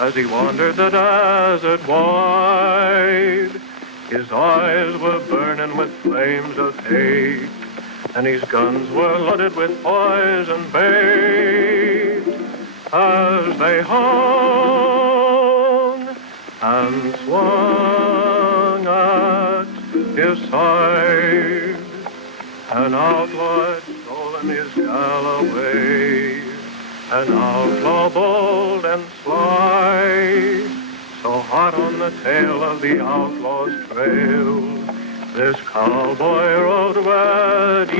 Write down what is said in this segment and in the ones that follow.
As he wandered the desert wide, his eyes were burning with flames of hate, and his guns were loaded with poison bait. As they hung and swung at his side, an outlaw had stolen his Galloway. An outlaw bold and sly, so hot on the tail of the outlaw's trail, this cowboy rode ready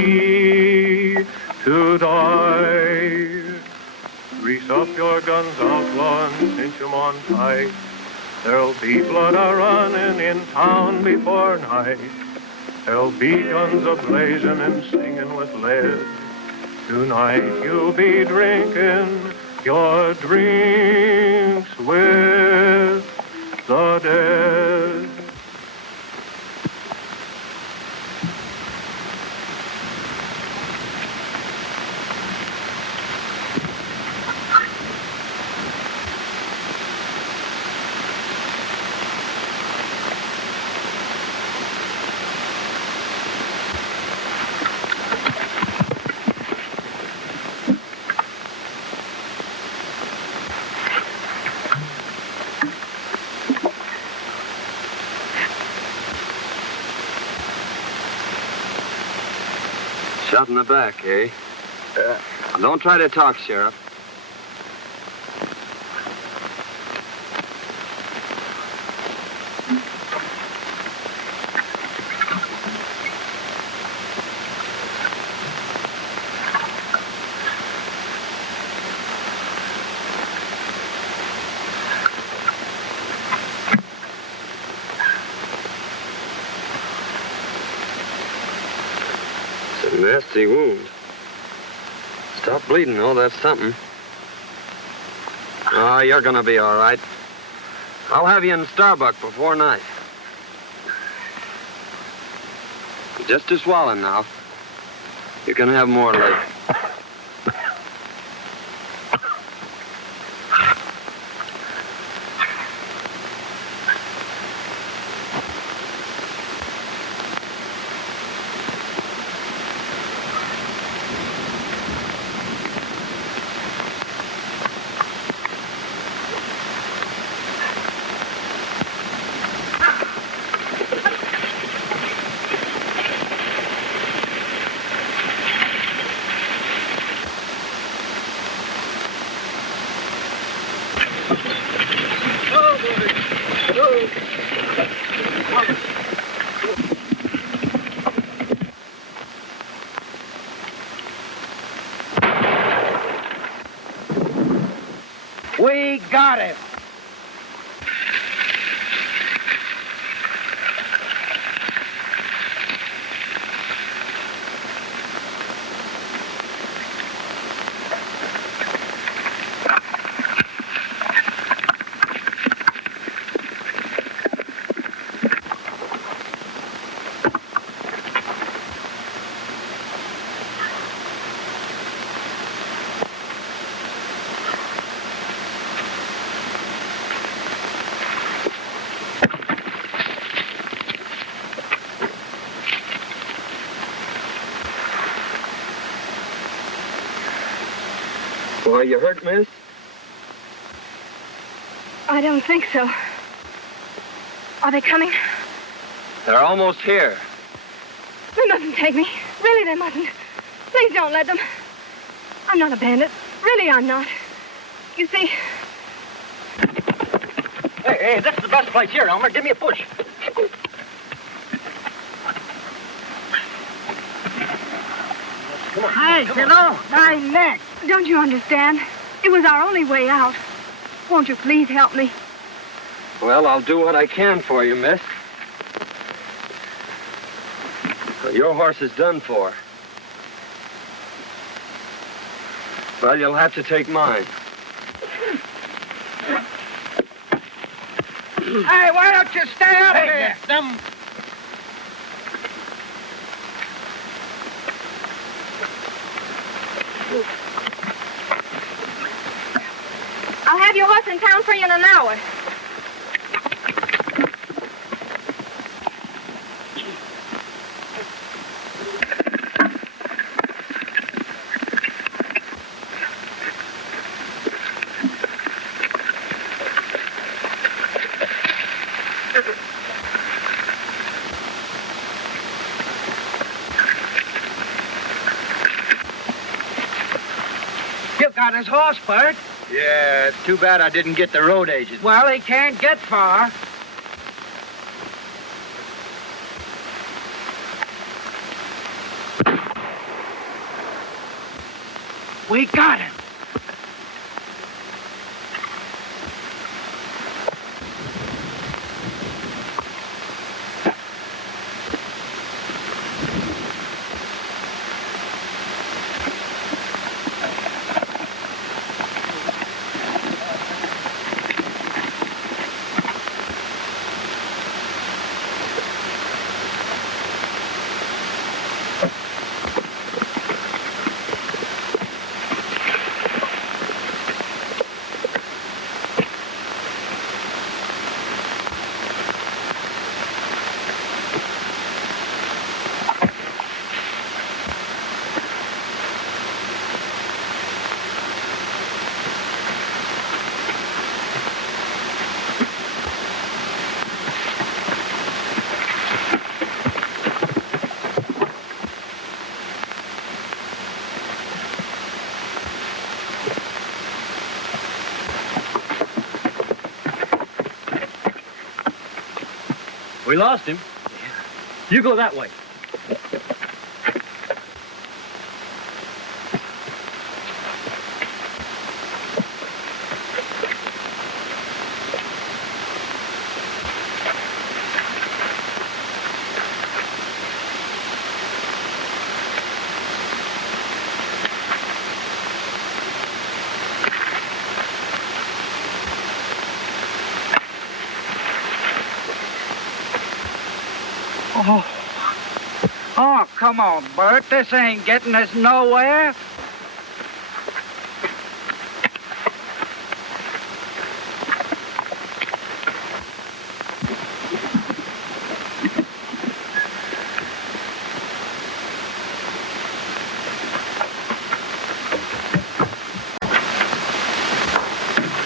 to die. Grease up your guns, outlaw, and cinch 'em on tight. There'll be blood a-running in town before night. There'll be guns a-blazing and singing with lead. Tonight you'll be drinking your drinks with the dead. Shot in the back, eh? Don't try to talk, Sheriff. Nasty wound. Stop bleeding, though. That's something. Oh, you're gonna be all right. I'll have you in Starbuck before night. Just a swallow now. You can have more later. We got him. Are you hurt, miss? I don't think so. Are they coming? They're almost here. They mustn't take me. Really, they mustn't. Please don't let them. I'm not a bandit. Really, I'm not. You see, Hey, this is the best place here, Elmer. Give me a push. Come on. Hey, you know, my neck. don't you understand? It was our only way out. Won't you please help me? Well, I'll do what I can for you, miss. Your horse is done for. Well, you'll have to take mine. Hey, why don't you stay up here? Them. I'll have your horse in town for you in an hour. You got his horse, Bert. Yeah, it's too bad I didn't get the road agent. Well, he can't get far. We got him. We lost him. You go that way. Oh, come on, Bert. This ain't getting us nowhere.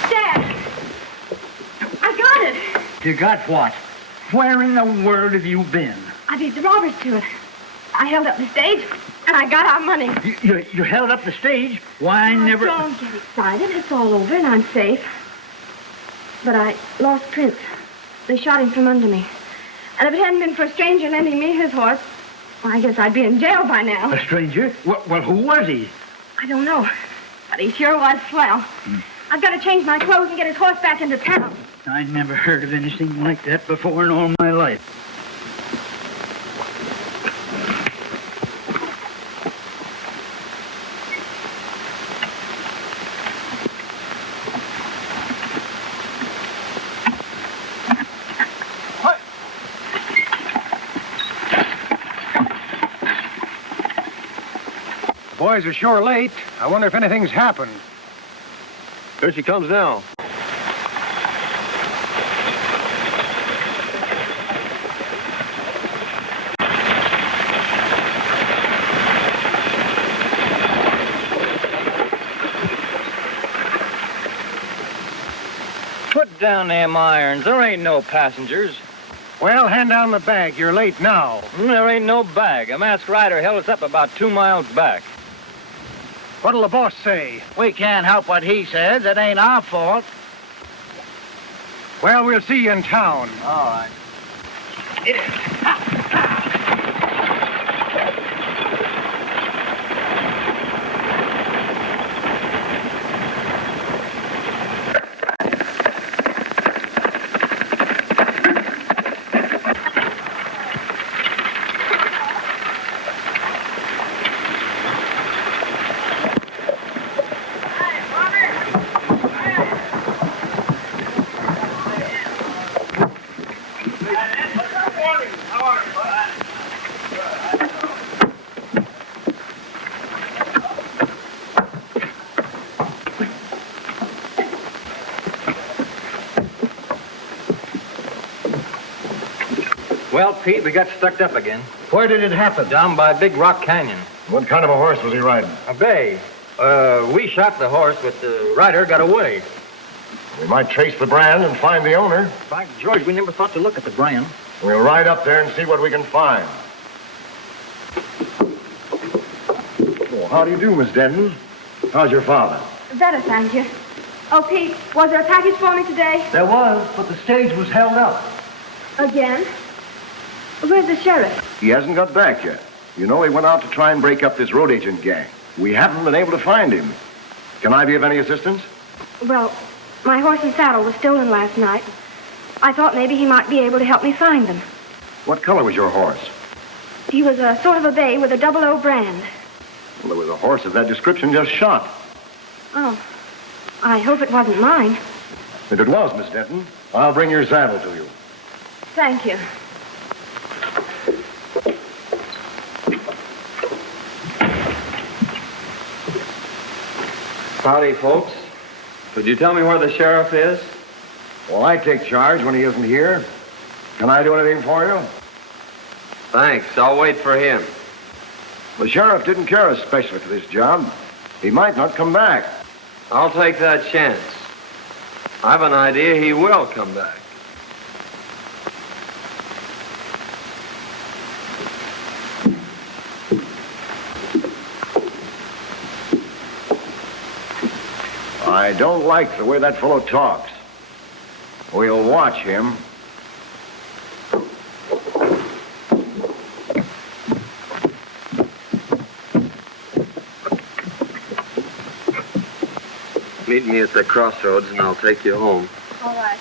Dad! I got it! You got what? Where in the world have you been? I beat the robbers to it. I held up the stage, and I got our money. You held up the stage? Why, I never... Don't get excited. It's all over, and I'm safe. But I lost Prince. They shot him from under me. And if it hadn't been for a stranger lending me his horse, well, I guess I'd be in jail by now. A stranger? Well, who was he? I don't know. But he sure was swell. I've got to change my clothes and get his horse back into town. I never heard of anything like that before in all my life. Boys are sure late. I wonder if anything's happened. Here she comes now. Put down them irons. There ain't no passengers. Well, hand down the bag. You're late now. There ain't no bag. A masked rider held us up about 2 miles back. What'll the boss say? We can't help what he says. It ain't our fault. Well, we'll see you in town. All right. Well, Pete, we got stuck up again. Where did it happen? Down by Big Rock Canyon. What kind of a horse was he riding? A bay. We shot the horse, but the rider got away. We might trace the brand and find the owner. By George, we never thought to look at the brand. We'll ride up there and see what we can find. Oh, how do you do, Miss Denton? How's your father? Better, thank you. Oh, Pete, was there a package for me today? There was, but the stage was held up. Again? Where's the sheriff? He hasn't got back yet. You know, he went out to try and break up this road agent gang. We haven't been able to find him. Can I be of any assistance? Well, my horse and saddle was stolen last night. I thought maybe he might be able to help me find them. What color was your horse? He was a sort of a bay with a 00 brand. Well, there was a horse of that description just shot. Oh, I hope it wasn't mine. If it was, Miss Denton, I'll bring your saddle to you. Thank you. Howdy, folks. Could you tell me where the sheriff is? Well, I take charge when he isn't here. Can I do anything for you? Thanks. I'll wait for him. The sheriff didn't care especially for this job. He might not come back. I'll take that chance. I've an idea he will come back. I don't like the way that fellow talks. We'll watch him. Meet me at the crossroads and I'll take you home. All right.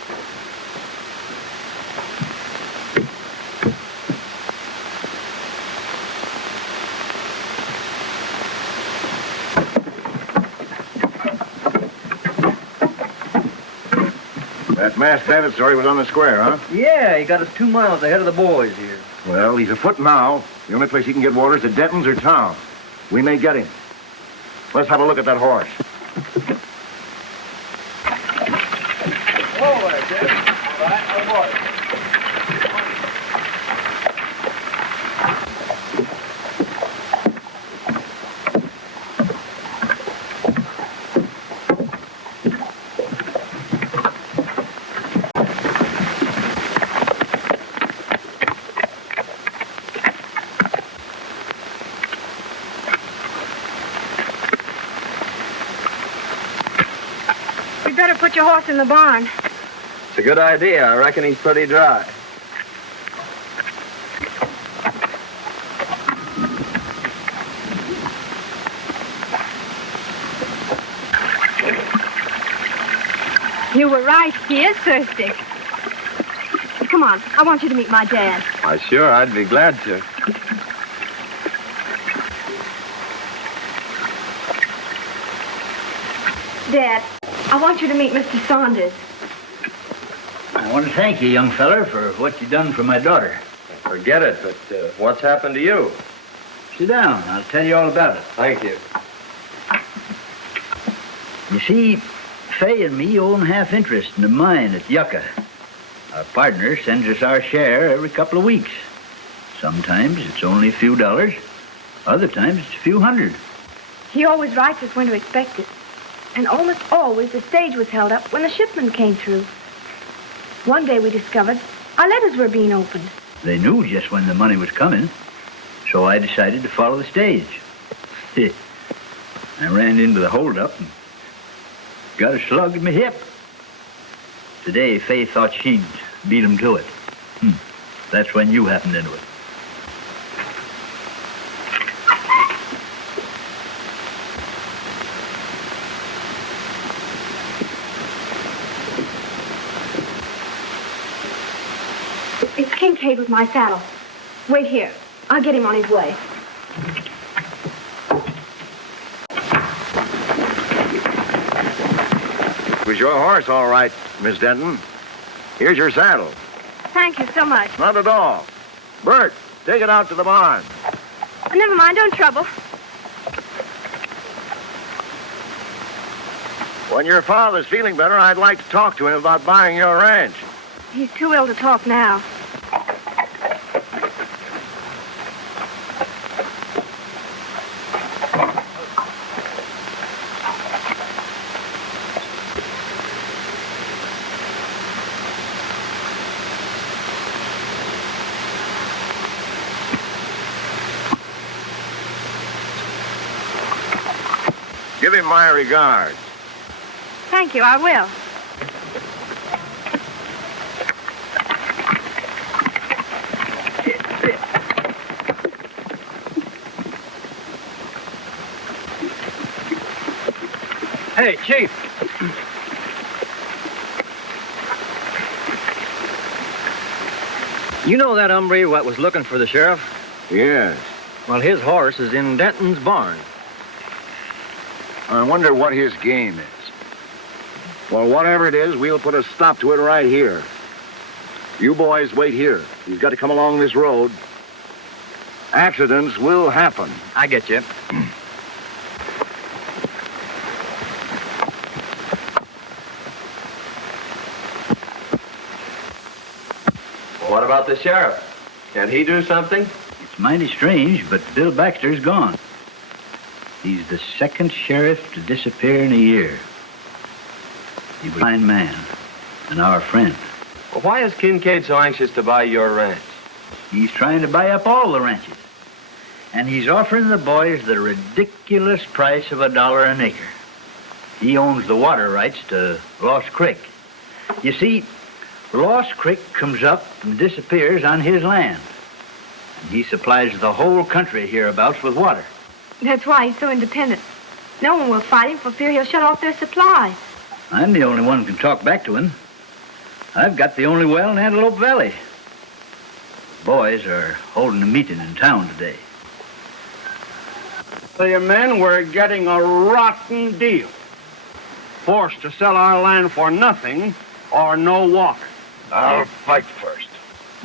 That masked bandit story was on the square, huh? Yeah, he got us 2 miles ahead of the boys here. Well, he's afoot now. The only place he can get water is at Denton's or town. We may get him. Let's have a look at that horse. Whoa there, kid. All right, aboard. You'd better put your horse in the barn. It's a good idea. I reckon he's pretty dry. You were right. He is thirsty. Come on. I want you to meet my dad. Why, sure, I'd be glad to. Dad, I want you to meet Mr. Saunders. I want to thank you, young feller, for what you done for my daughter. Forget it, but what's happened to you? Sit down. I'll tell you all about it. Thank you. You see, Fay and me own half interest in the mine at Yucca. Our partner sends us our share every couple of weeks. Sometimes it's only a few dollars. Other times it's a few hundred. He always writes us when to expect it. And almost always the stage was held up when the shipment came through. One day we discovered our letters were being opened. They knew just when the money was coming, so I decided to follow the stage. I ran into the holdup and got a slug in my hip. Today, Fay thought she'd beat him to it. That's when you happened into it. It's Kincaid with my saddle. Wait here. I'll get him on his way. It was your horse, all right, Miss Denton. Here's your saddle. Thank you so much. Not at all. Bert, take it out to the barn. Never mind, don't trouble. When your father's feeling better, I'd like to talk to him about buying your ranch. He's too ill to talk now. Give him my regards. Thank you, I will. Hey, Chief. You know that hombre what was looking for the sheriff? Yes. Well, his horse is in Denton's barn. I wonder what his game is. Well, whatever it is, we'll put a stop to it right here. You boys wait here. He's got to come along this road. Accidents will happen. I get you. What about the sheriff? Can't he do something? It's mighty strange, but Bill Baxter's gone. He's the second sheriff to disappear in a year. He was a fine man and our friend. Well, why is Kincaid so anxious to buy your ranch? He's trying to buy up all the ranches. And he's offering the boys the ridiculous price of $1 an acre. He owns the water rights to Lost Creek. You see, Lost Creek comes up and disappears on his land. And he supplies the whole country hereabouts with water. That's why he's so independent. No one will fight him for fear he'll shut off their supply. I'm the only one who can talk back to him. I've got the only well in Antelope Valley. The boys are holding a meeting in town today. The men were getting a rotten deal. Forced to sell our land for nothing or no water. I'll fight first.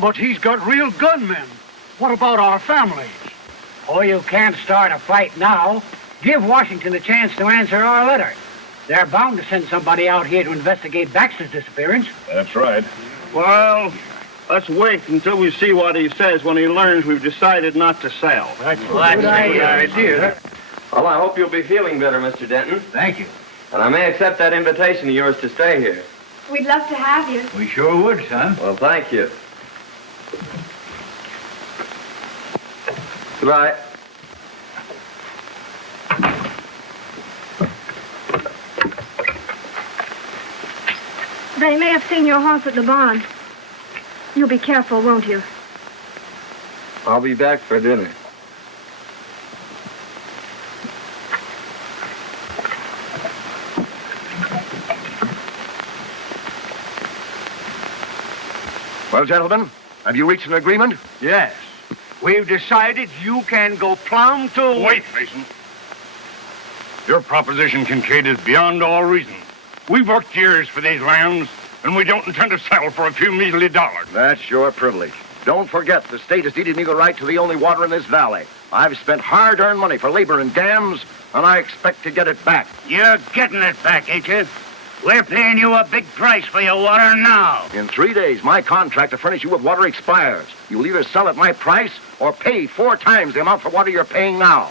But he's got real gunmen. What about our families? Oh, you can't start a fight now. Give Washington a chance to answer our letter. They're bound to send somebody out here to investigate Baxter's disappearance. That's right. Well, let's wait until we see what he says when he learns we've decided not to sell. That's a good idea. Well, I hope you'll be feeling better, Mr. Denton. Thank you. And I may accept that invitation of yours to stay here. We'd love to have you. We sure would, son. Well, thank you. Goodbye. They may have seen your horse at the barn. You'll be careful, won't you? I'll be back for dinner. Well, gentlemen, have you reached an agreement? Yes. We've decided you can go plumb to... Wait, Mason. Your proposition, Kincaid, is beyond all reason. We've worked years for these lands, and we don't intend to settle for a few measly dollars. That's your privilege. Don't forget, the state has deeded me the right to the only water in this valley. I've spent hard-earned money for labor and dams, and I expect to get it back. You're getting it back, ain't you? We're paying you a big price for your water now. In 3 days, my contract to furnish you with water expires. You'll either sell at my price or pay 4 times the amount for water you're paying now.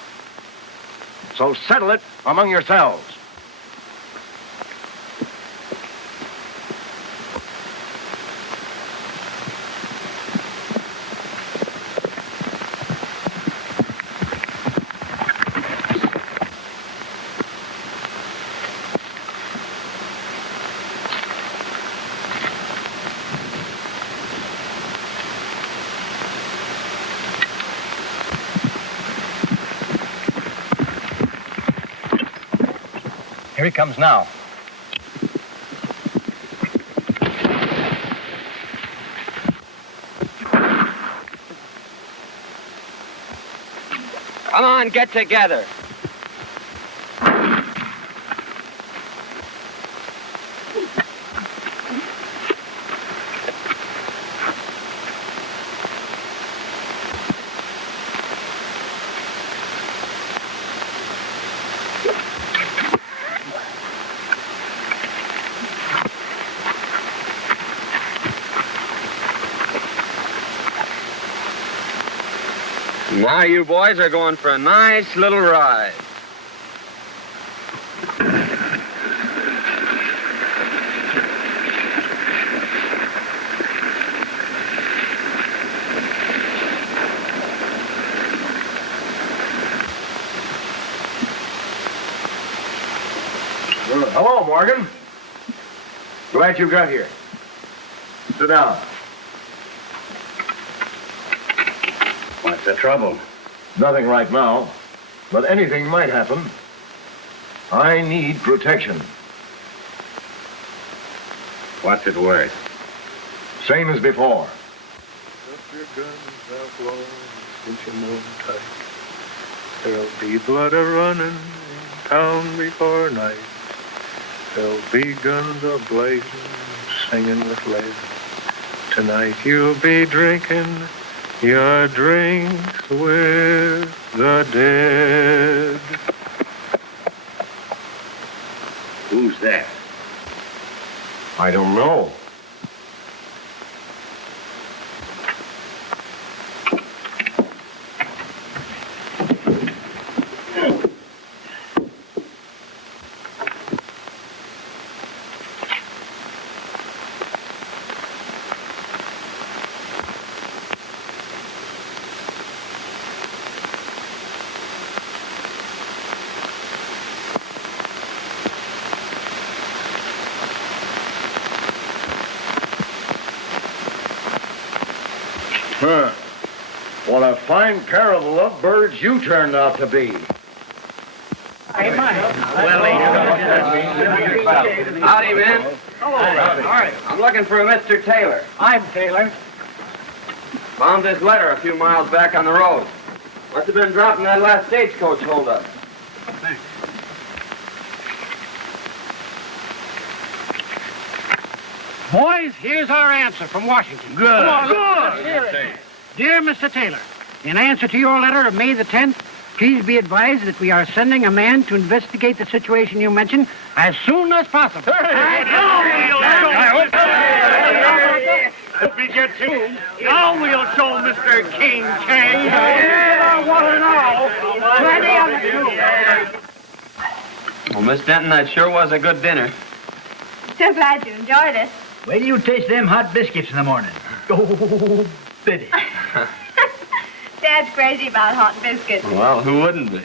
So settle it among yourselves. Here he comes now. Come on, get together. Now you boys are going for a nice little ride. Hello, Morgan. Glad you got here. Sit down. What's the trouble? Nothing right now, but anything might happen. I need protection. What's it worth? Same as before. Up your guns out long, cinch 'em on tight. There'll be blood a-running in town before night. There'll be guns a-blazing, singing with lead. Tonight you'll be drinking your drinks with the dead. Who's that? I don't know. Huh. What a fine pair of lovebirds you turned out to be. Hey, Mike. Howdy, men. Hello. All right. I'm looking for a Mr. Taylor. I'm Taylor. Found this letter a few miles back on the road. Must have been dropping that last stagecoach holdup. Thanks. Boys, here's our answer from Washington. Good. Come on, let's hear it. Dear Mr. Taylor, in answer to your letter of May the 10th, please be advised that we are sending a man to investigate the situation you mentioned as soon as possible. If we get to, now we'll show Mr. Kincaid. Yeah, I want to know. Plenty of it, too. Well, Miss Denton, that sure was a good dinner. So glad you enjoyed it. Wait till you taste them hot biscuits in the morning. Oh, Biddy. Dad's crazy about hot biscuits. Well, who wouldn't be?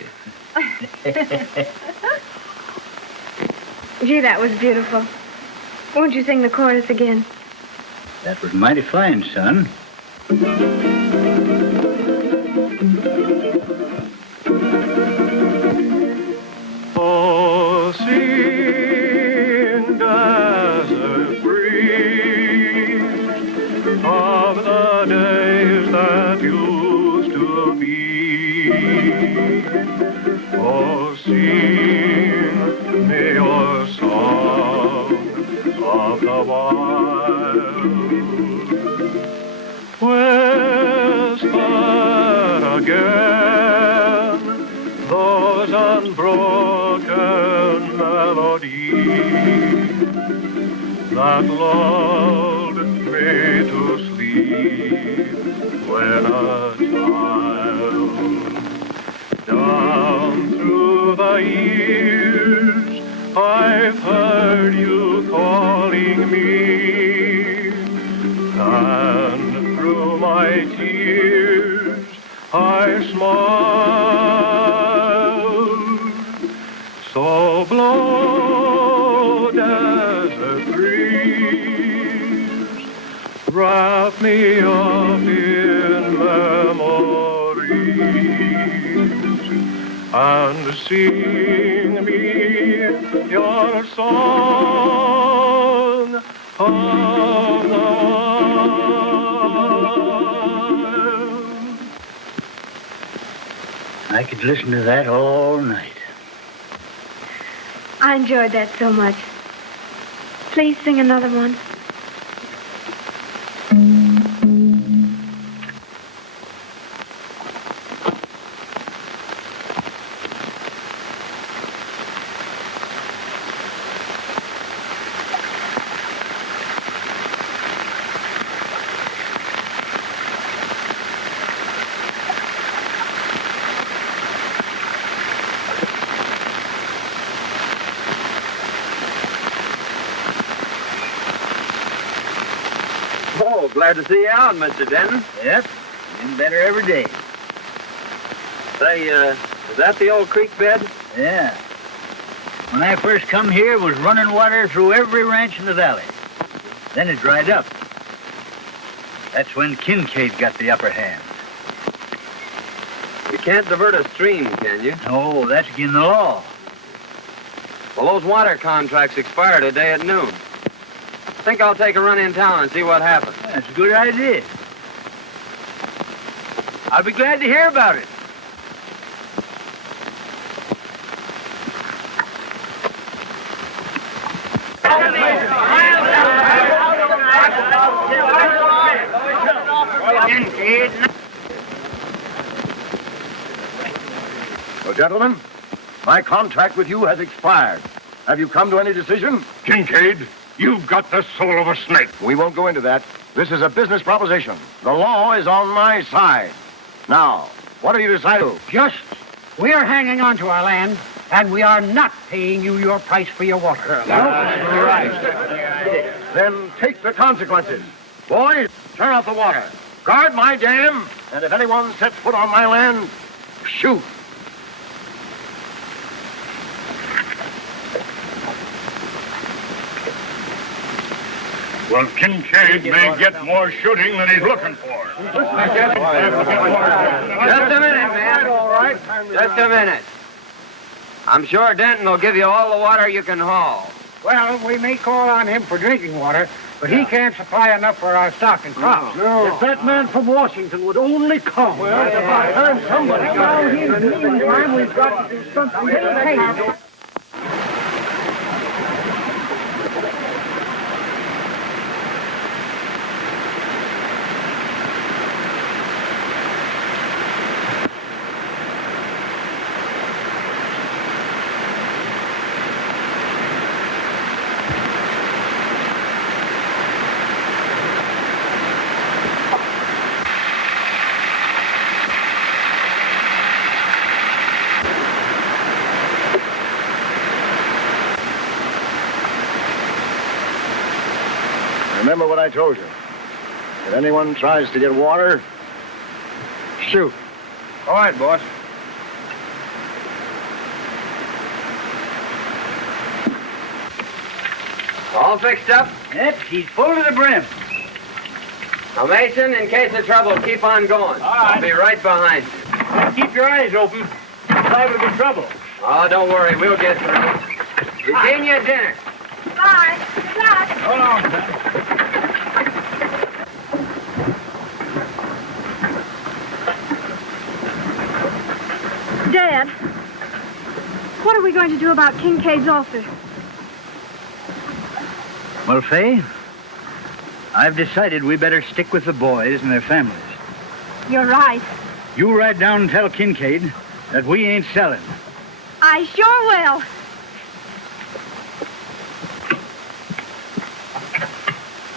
Gee, that was beautiful. Won't you sing the chorus again? That was mighty fine, son. Oh, sing, desert breeze, of the days that used to be. Oh, sing me your song of the wild. Whisper again those unbroken melodies that lulled me to sleep when a child. Down through the years I've heard you calling me, and through my tears I smiled. So blow, desert breeze, wrap me up in memories and sing me your song of the wild. I could listen to that all night. I enjoyed that so much. Please sing another one. Oh, glad to see you out, Mr. Denton. Yep, getting better every day. Say, is that the old creek bed? Yeah. When I first come here, it was running water through every ranch in the valley. Then it dried up. That's when Kincaid got the upper hand. You can't divert a stream, can you? No, that's against the law. Well, those water contracts expire today at noon. I think I'll take a run in town and see what happens. That's a good idea. I'll be glad to hear about it. Well, gentlemen, my contract with you has expired. Have you come to any decision? Kincaid, you've got the soul of a snake. We won't go into that. This is a business proposition. The law is on my side. Now, what have you decided? Just, we are hanging on to our land, and we are not paying you your price for your water. Right. Then take the consequences. Boys, turn off the water. Guard my dam, and if anyone sets foot on my land, shoot. Well, Kincaid may get more shooting than he's looking for. Just a minute, man. All right. Just a minute. I'm sure Denton will give you all the water you can haul. Well, we may call on him for drinking water, but he can't supply enough for our stock and crops. If that man from Washington would only come. Well, it's about time somebody got in the meantime, we've got to do something. Hey. Remember what I told you. If anyone tries to get water, shoot. All right, boss. All fixed up? Yep, he's full to the brim. Now, Mason, in case of trouble, keep on going. I'll be right behind you. Keep your eyes open. Liable to get trouble. Oh, don't worry. We'll get through. We've seen you at dinner. Bye. Good luck. Hold on, son. Dad, what are we going to do about Kincaid's offer? Well, Fay, I've decided we better stick with the boys and their families. You're right. You ride down and tell Kincaid that we ain't selling. I sure will.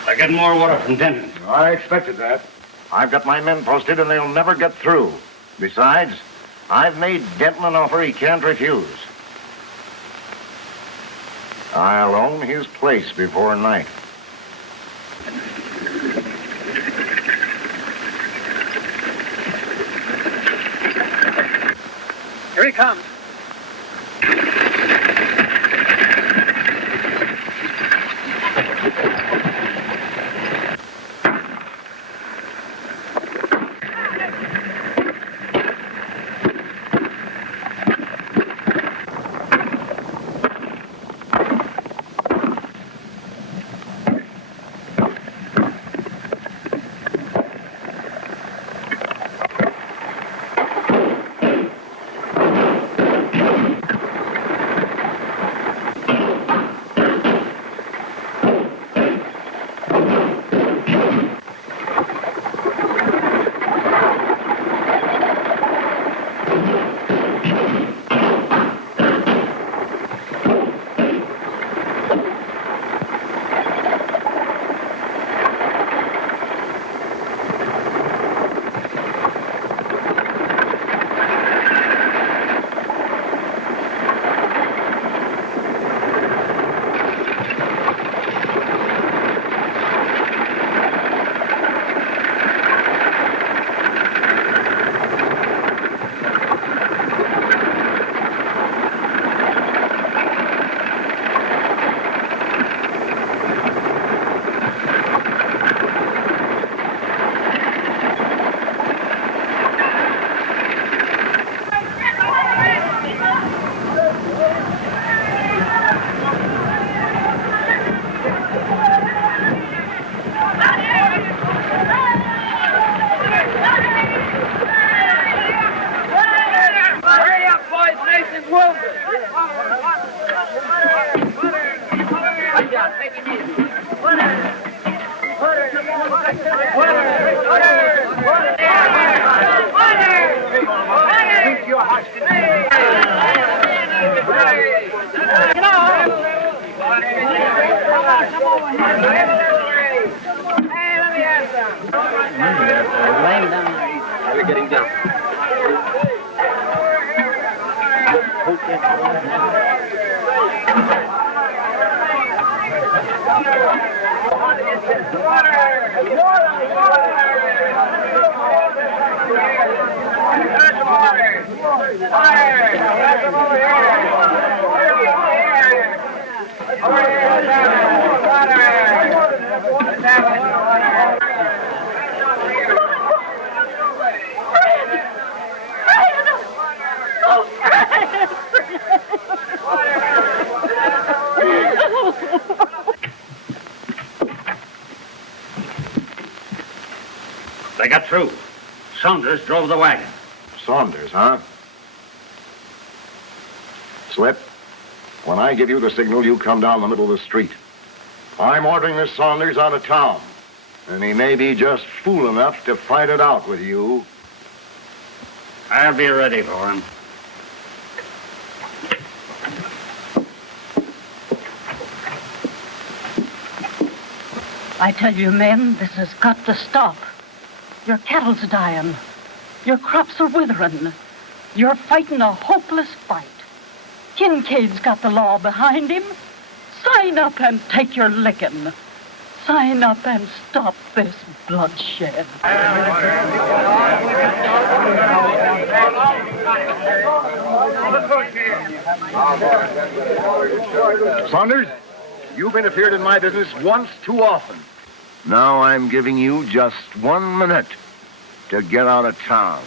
I get more water from Denton. I expected that. I've got my men posted and they'll never get through. Besides, I've made Denton an offer he can't refuse. I'll own his place before night. Here he comes. We're getting down. They got through. Saunders drove the wagon. Saunders, huh? Slip, when I give you the signal, you come down the middle of the street. I'm ordering this Saunders out of town, and he may be just fool enough to fight it out with you. I'll be ready for him. I tell you, men, this has got to stop. Your cattle's dying. Your crops are withering. You're fighting a hopeless fight. Kincaid's got the law behind him. Sign up and take your licking. Sign up and stop this bloodshed. Saunders, you've interfered in my business once too often. Now I'm giving you just 1 minute to get out of town.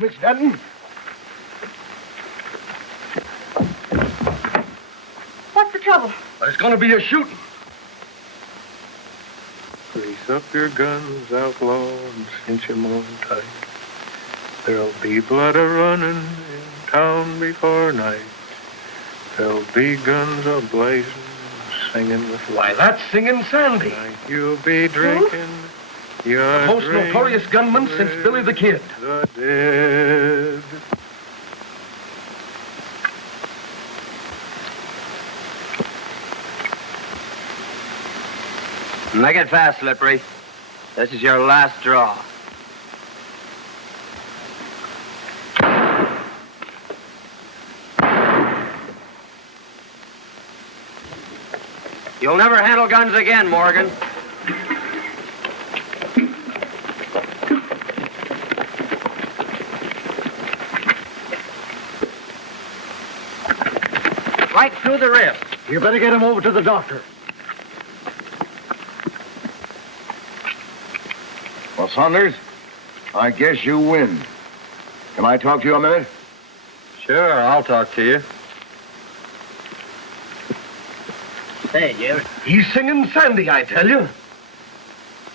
Miss Denton. What's the trouble? There's going to be a shooting. Grease up your guns, outlaw, and cinch 'em on tight. There'll be blood a-running in town before night. There'll be guns a-blazing, singing with Why, light. that's Singin Sandy. Tonight you'll be drinking. The most notorious gunman since Billy the Kid. The dead. Make it fast, Slippery. This is your last draw. You'll never handle guns again, Morgan. Right through the ribs. You better get him over to the doctor. Well, Saunders, I guess you win. Can I talk to you a minute? Sure, I'll talk to you. Say, Jerry. He's Singin Sandy, I tell you.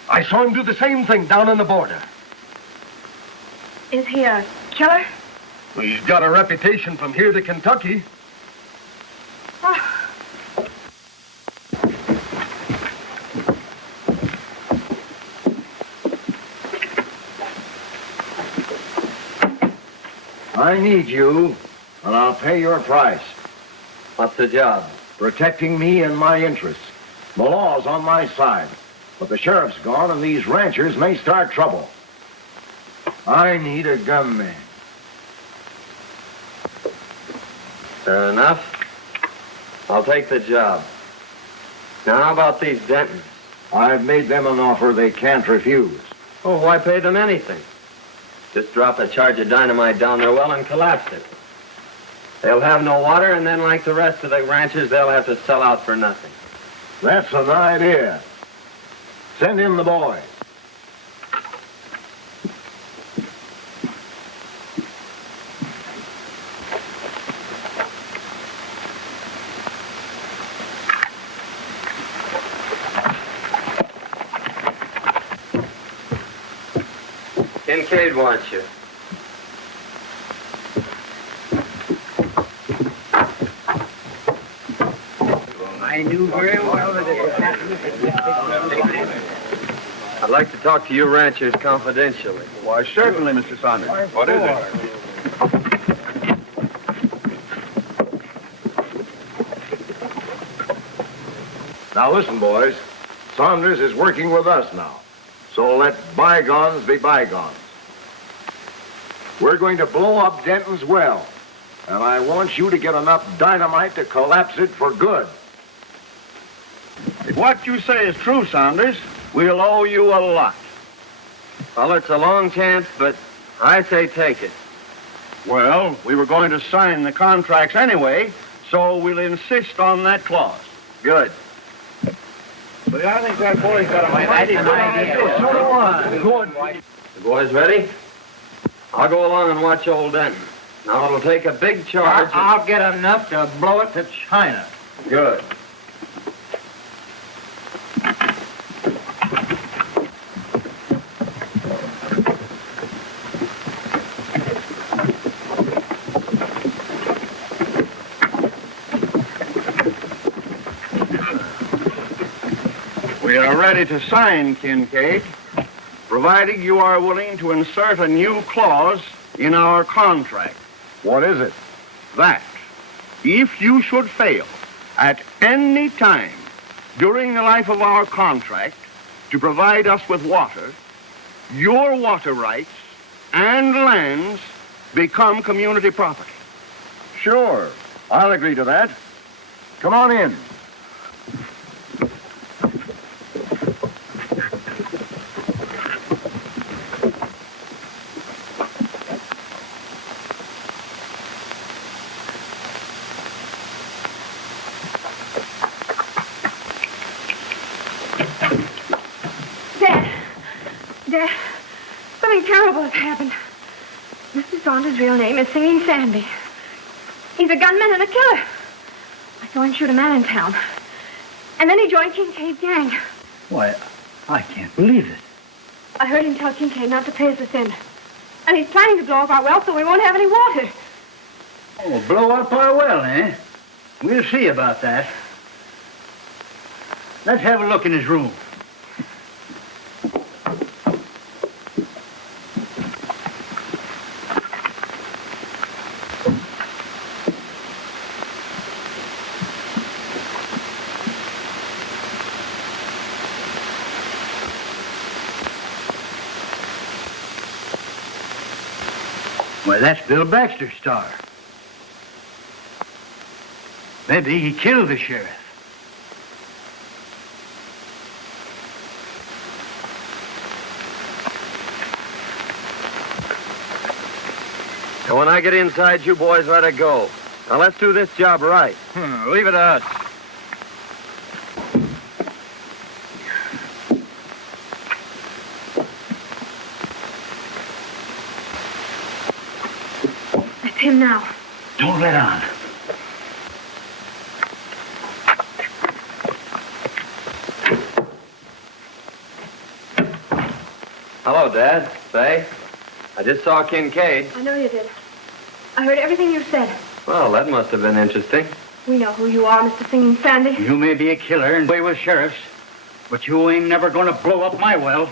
I saw him do the same thing down on the border. Is he a killer? Well, he's got a reputation from here to Kentucky. Oh. I need you, and I'll pay your price. What's the job? Protecting me and my interests. The law's on my side, but the sheriff's gone and these ranchers may start trouble. I need a gunman. Fair enough. I'll take the job. Now, how about these Dentons? I've made them an offer they can't refuse. Oh, why pay them anything? Just drop a charge of dynamite down their well and collapse it. They'll have no water, and then, like the rest of the ranchers, they'll have to sell out for nothing. That's an idea. Send in the boys. Kincaid wants you. I knew very well that it would happen. I'd like to talk to you ranchers confidentially. Why, certainly, Mr. Saunders. What is it? Now listen, boys. Saunders is working with us now. So let bygones be bygones. We're going to blow up Denton's well. And I want you to get enough dynamite to collapse it for good. If what you say is true, Saunders, we'll owe you a lot. Well, it's a long chance, but I say take it. Well, we were going to sign the contracts anyway, so we'll insist on that clause. Good. But I think that boy's got a mighty good idea. So do I. Good. The boys ready? I'll go along and watch old Denton. Now, it'll take a big charge. I'll get enough to blow it to China. Good. We are ready to sign, Kincaid, providing you are willing to insert a new clause in our contract. What is it? That if you should fail at any time during the life of our contract to provide us with water, your water rights and lands become community property. Sure. I'll agree to that. Come on in. Dad, something terrible has happened. Mr. Saunders' real name is Singin Sandy. He's a gunman and a killer. I saw him shoot a man in town. And then he joined Kincaid's gang. Why, I can't believe it. I heard him tell Kincaid not to pay us a cent. And he's planning to blow up our well so we won't have any water. Oh, blow up our well, eh? We'll see about that. Let's have a look in his room. Why, that's Bill Baxter's star. Maybe he killed the sheriff. And when I get inside, you boys let it go. Now, let's do this job right. Leave it to us. That's him now. Don't let on. Hello, Dad. Fay. I just saw Kincaid. I know you did. I heard everything you said. Well, that must have been interesting. We know who you are, Mr. Singin Sandy. You may be a killer and play with sheriffs, but you ain't never gonna blow up my well.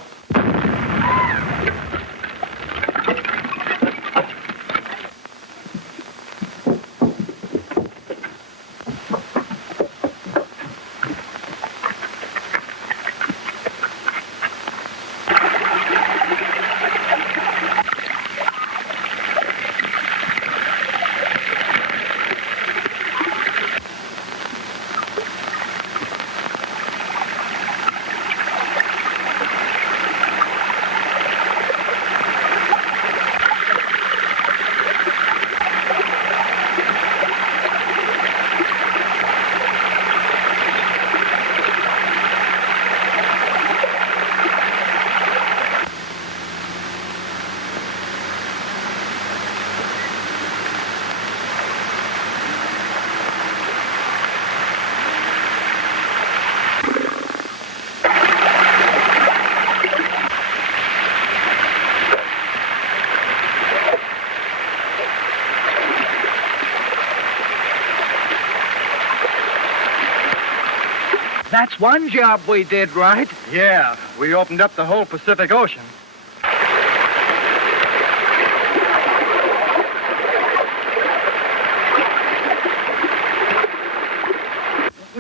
That's one job we did right. Yeah, we opened up the whole Pacific Ocean.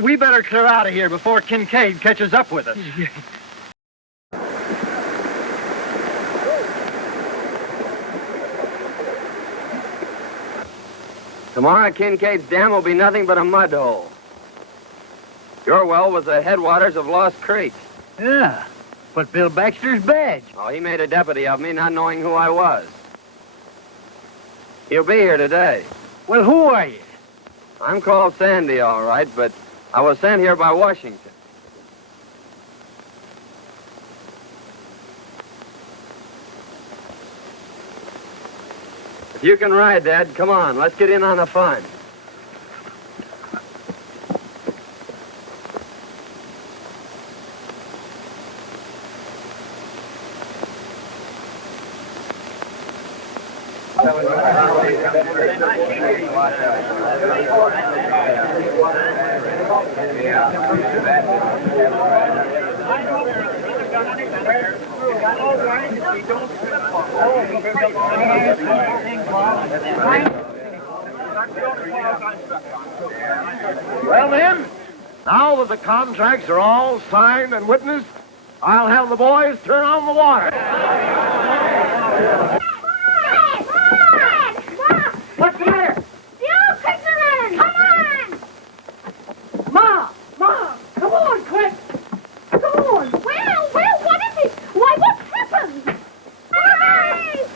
We better clear out of here before Kincaid catches up with us. Tomorrow, Kincaid's dam will be nothing but a mud hole. Your well was the headwaters of Lost Creek. Yeah, but Bill Baxter's badge. Oh, he made a deputy of me, not knowing who I was. He'll be here today. Well, who are you? I'm called Sandy, all right, but I was sent here by Washington. If you can ride, Dad, come on. Let's get in on the fun. Well, then, now that the contracts are all signed and witnessed, I'll have the boys turn on the water. What's the matter? The old creeks are running. Come on. Ma, come on, quick. Come on. Well, what is it? Why, what's happened? Hey!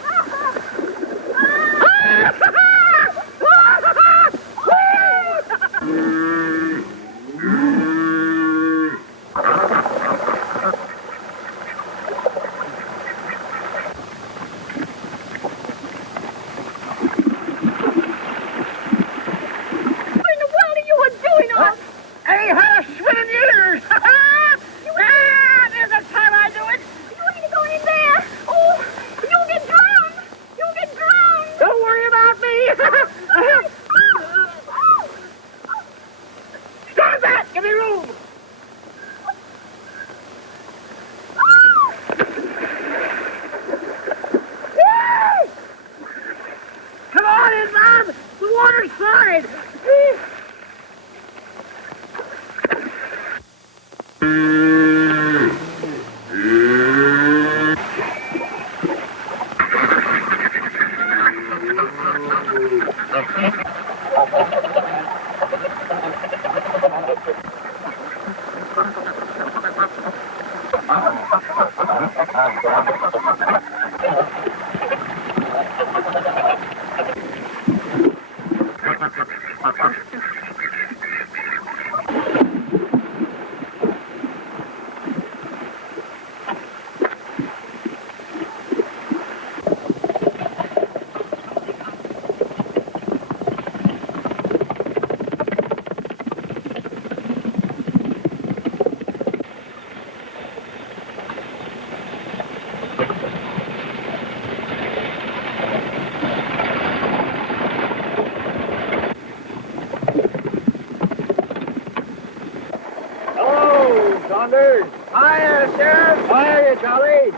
Saunders. Hiya, Sheriff. Hiya, Charlie.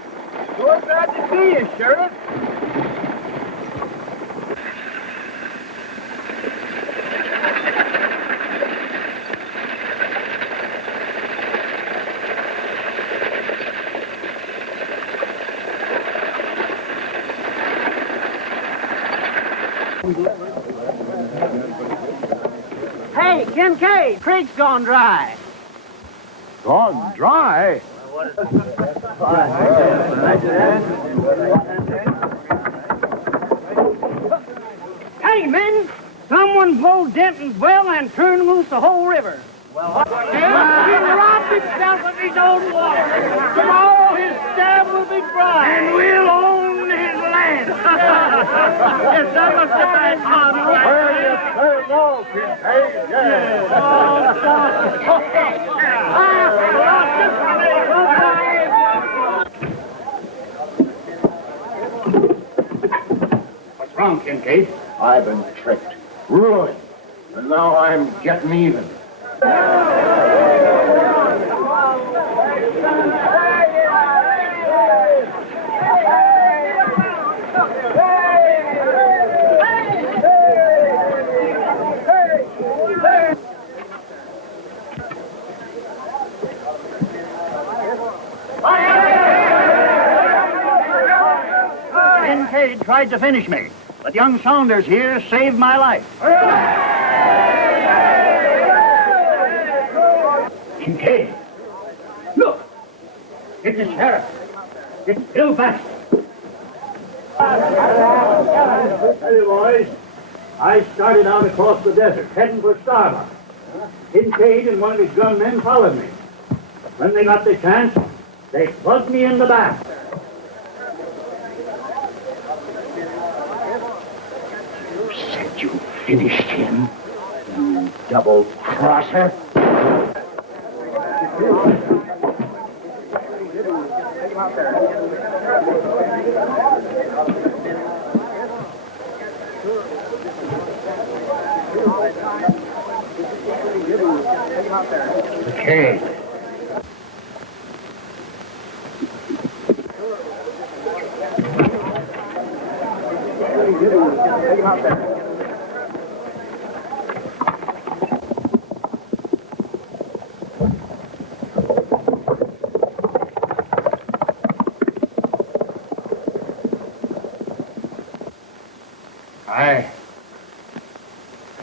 So glad to see you, Sheriff. Hey, Kincaid, creek's gone dry. Gone dry? Hey, men, someone pulled Denton's well and turned loose the whole river. Well, he robbed himself of his own water. Tomorrow his dam will be dry. And we'll own his land. Yes, that must be bad contract. Well, yes, sir, no, Kincaid, What's wrong, Kincaid? I've been tricked, ruined, and now I'm getting even. Kincaid tried to finish me, but young Saunders here saved my life. Kincaid, look! It's the sheriff. It's Bill Baxter. Tell you, boys, I started out across the desert, heading for Starbuck. Kincaid and one of his gunmen followed me. When they got the chance, they plugged me in the back. You said you finished him, you double-crosser. Okay.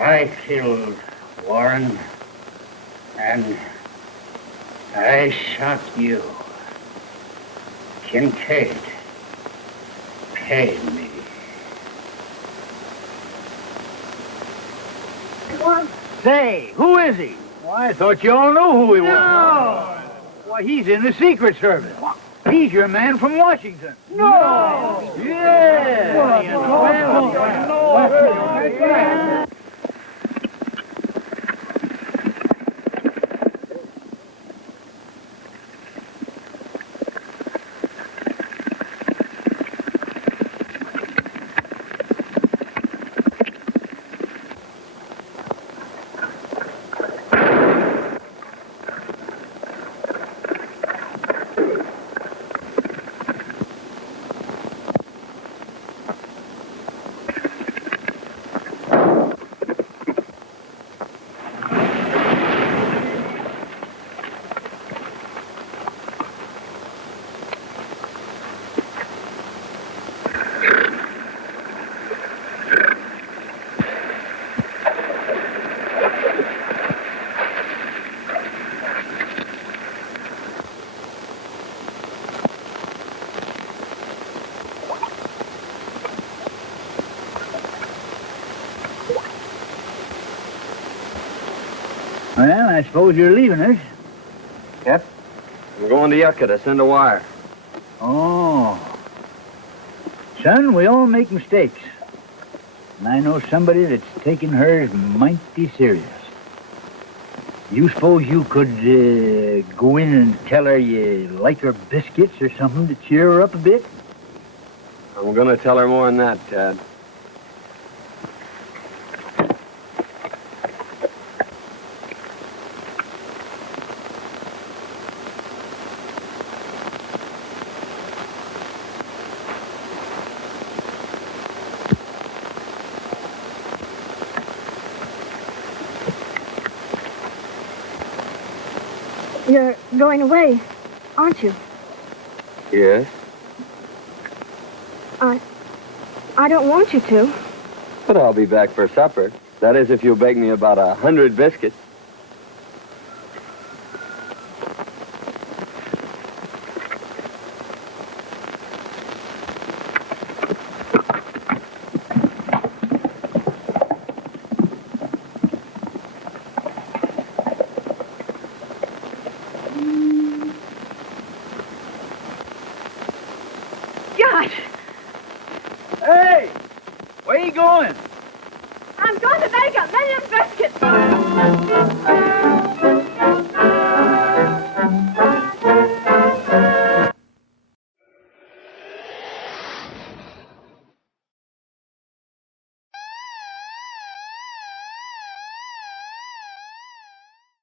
I killed Warren, and I shot you. Kincaid paid me. What? Say, who is he? Well, I thought you all knew who he was. No! Why, he's in the Secret Service. He's your man from Washington. No! Yeah! Yeah. Well, I suppose you're leaving us. Yep. I'm going to Yucca to send a wire. Oh. Son, we all make mistakes. And I know somebody that's taking hers mighty serious. You suppose you could go in and tell her you like her biscuits or something to cheer her up a bit? I'm going to tell her more than that, Tad. You're going away, aren't you? Yes? I don't want you to. But I'll be back for supper. That is, if you'll bake me about 100 biscuits. Hey! Where you going? I'm going to bake 1,000,000 biscuits.